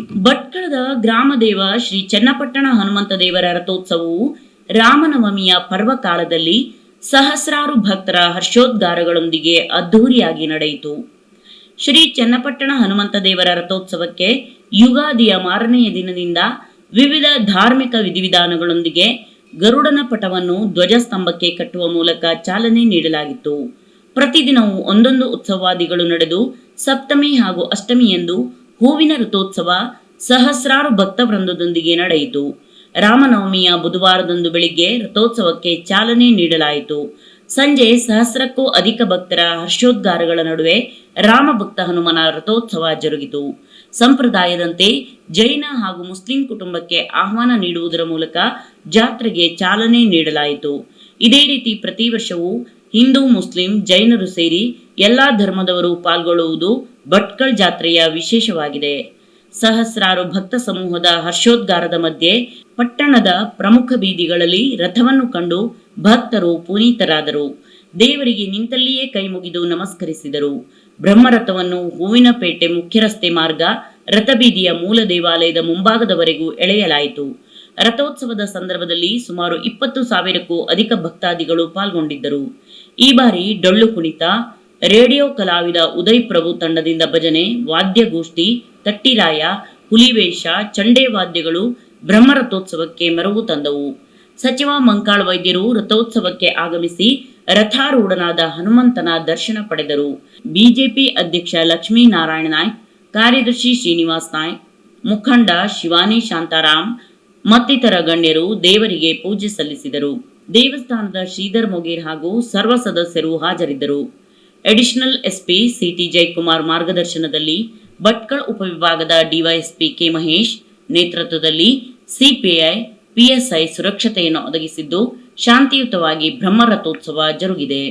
ಭಟ್ಕಳದ ಗ್ರಾಮದೇವ ಶ್ರೀ ಚನ್ನಪಟ್ಟಣ ಹನುಮಂತ ದೇವರ ರಥೋತ್ಸವವು ರಾಮನವಮಿಯ ಪರ್ವಕಾಲದಲ್ಲಿ ಸಹಸ್ರಾರು ಭಕ್ತರ ಹರ್ಷೋದ್ಗಾರಗಳೊಂದಿಗೆ ಅದ್ಧೂರಿಯಾಗಿ ನಡೆಯಿತು. ಶ್ರೀ ಚನ್ನಪಟ್ಟಣ ಹನುಮಂತ ದೇವರ ರಥೋತ್ಸವಕ್ಕೆ ಯುಗಾದಿಯ ಮಾರನೆಯ ದಿನದಿಂದ ವಿವಿಧ ಧಾರ್ಮಿಕ ವಿಧಿವಿಧಾನಗಳೊಂದಿಗೆ ಗರುಡನ ಪಟವನ್ನು ಧ್ವಜಸ್ತಂಭಕ್ಕೆ ಕಟ್ಟುವ ಮೂಲಕ ಚಾಲನೆ ನೀಡಲಾಗಿತ್ತು. ಪ್ರತಿದಿನವೂ ಒಂದೊಂದು ಉತ್ಸವಾದಿಗಳು ನಡೆದು ಸಪ್ತಮಿ ಹಾಗೂ ಅಷ್ಟಮಿಯಂದು ಹೂವಿನ ರಥೋತ್ಸವ ಸಹಸ್ರಾರು ಭಕ್ತ ವೃಂದದೊಂದಿಗೆ ನಡೆಯಿತು. ರಾಮನವಮಿಯ ಬುಧವಾರದಂದು ಬೆಳಿಗ್ಗೆ ರಥೋತ್ಸವಕ್ಕೆ ಚಾಲನೆ ನೀಡಲಾಯಿತು. ಸಂಜೆ ಸಹಸ್ರಕ್ಕೂ ಅಧಿಕ ಭಕ್ತರ ಹರ್ಷೋದ್ಗಾರಗಳ ನಡುವೆ ರಾಮಭಕ್ತ ಹನುಮನ ರಥೋತ್ಸವ ಜರುಗಿತು. ಸಂಪ್ರದಾಯದಂತೆ ಜೈನ ಹಾಗೂ ಮುಸ್ಲಿಂ ಕುಟುಂಬಕ್ಕೆ ಆಹ್ವಾನ ನೀಡುವುದರ ಮೂಲಕ ಜಾತ್ರೆಗೆ ಚಾಲನೆ ನೀಡಲಾಯಿತು. ಇದೇ ರೀತಿ ಪ್ರತಿ ವರ್ಷವೂ ಹಿಂದೂ, ಮುಸ್ಲಿಂ, ಜೈನರು ಸೇರಿ ಎಲ್ಲಾ ಧರ್ಮದವರು ಪಾಲ್ಗೊಳ್ಳುವುದು ಭಟ್ಕಳ ಜಾತ್ರೆಯ ವಿಶೇಷವಾಗಿದೆ. ಸಹಸ್ರಾರು ಭಕ್ತ ಸಮೂಹದ ಹರ್ಷೋದ್ಗಾರದ ಮಧ್ಯೆ ಪಟ್ಟಣದ ಪ್ರಮುಖ ಬೀದಿಗಳಲ್ಲಿ ರಥವನ್ನು ಕಂಡು ಭಕ್ತರು ಪುನೀತರಾದರು. ದೇವರಿಗೆ ನಿಂತಲ್ಲಿಯೇ ಕೈಮುಗಿದು ನಮಸ್ಕರಿಸಿದರು. ಬ್ರಹ್ಮರಥವನ್ನು ಹೂವಿನಪೇಟೆ ಮುಖ್ಯ ರಸ್ತೆ ಮಾರ್ಗ, ರಥಬೀದಿಯ ಮೂಲ ದೇವಾಲಯದ ಮುಂಭಾಗದವರೆಗೂ ಎಳೆಯಲಾಯಿತು. ರಥೋತ್ಸವದ ಸಂದರ್ಭದಲ್ಲಿ ಸುಮಾರು ಇಪ್ಪತ್ತು ಸಾವಿರಕ್ಕೂ ಅಧಿಕ ಭಕ್ತಾದಿಗಳು ಪಾಲ್ಗೊಂಡಿದ್ದರು. ಈ ಬಾರಿ ಡೊಳ್ಳು ಕುಣಿತ ರೇಡಿಯೋ ಕಲಾವಿದ ಉದಯ್ ಪ್ರಭು ತಂಡದಿಂದ ಭಜನೆ, ವಾದ್ಯಗೋಷ್ಠಿ, ತಟ್ಟಿರಾಯ, ಹುಲಿವೇಷ, ಚಂಡೆ ವಾದ್ಯಗಳು ಬ್ರಹ್ಮರಥೋತ್ಸವಕ್ಕೆ ಮೆರವು ತಂದವು. ಸಚಿವ ಮಂಕಾಳ್ ವೈದ್ಯರು ರಥೋತ್ಸವಕ್ಕೆ ಆಗಮಿಸಿ ರಥಾರೂಢನಾದ ಹನುಮಂತನ ದರ್ಶನ ಪಡೆದರು. ಬಿಜೆಪಿ ಅಧ್ಯಕ್ಷ ಲಕ್ಷ್ಮೀನಾರಾಯಣ ನಾಯ್ಕ್, ಕಾರ್ಯದರ್ಶಿ ಶ್ರೀನಿವಾಸ್ ನಾಯ್ಕ್, ಮುಖಂಡ ಶಿವಾನಿ ಶಾಂತಾರಾಮ್, ಮತ್ತಿತರ ಗಣ್ಯರು ದೇವರಿಗೆ ಪೂಜೆ ಸಲ್ಲಿಸಿದರು. ದೇವಸ್ಥಾನದ ಶ್ರೀಧರ್ ಮೊಗೇರ್ ಹಾಗೂ ಸರ್ವ ಸದಸ್ಯರು ಹಾಜರಿದ್ದರು. ಅಡಿಷನಲ್ ಎಸ್ಪಿ ಸಿಟಿ ಜಯಕುಮಾರ್ ಮಾರ್ಗದರ್ಶನದಲ್ಲಿ ಭಟ್ಕಳ ಉಪವಿಭಾಗದ ಡಿವೈಎಸ್ಪಿ ಕೆ ಮಹೇಶ್ ನೇತೃತ್ವದಲ್ಲಿ ಸಿಪಿಐ ಪಿಎಸ್ಐ ಸುರಕ್ಷತೆಯನ್ನು ಒದಗಿಸಿದ್ದು ಶಾಂತಿಯುತವಾಗಿ ಬ್ರಹ್ಮರಥೋತ್ಸವ ಜರುಗಿದೆ.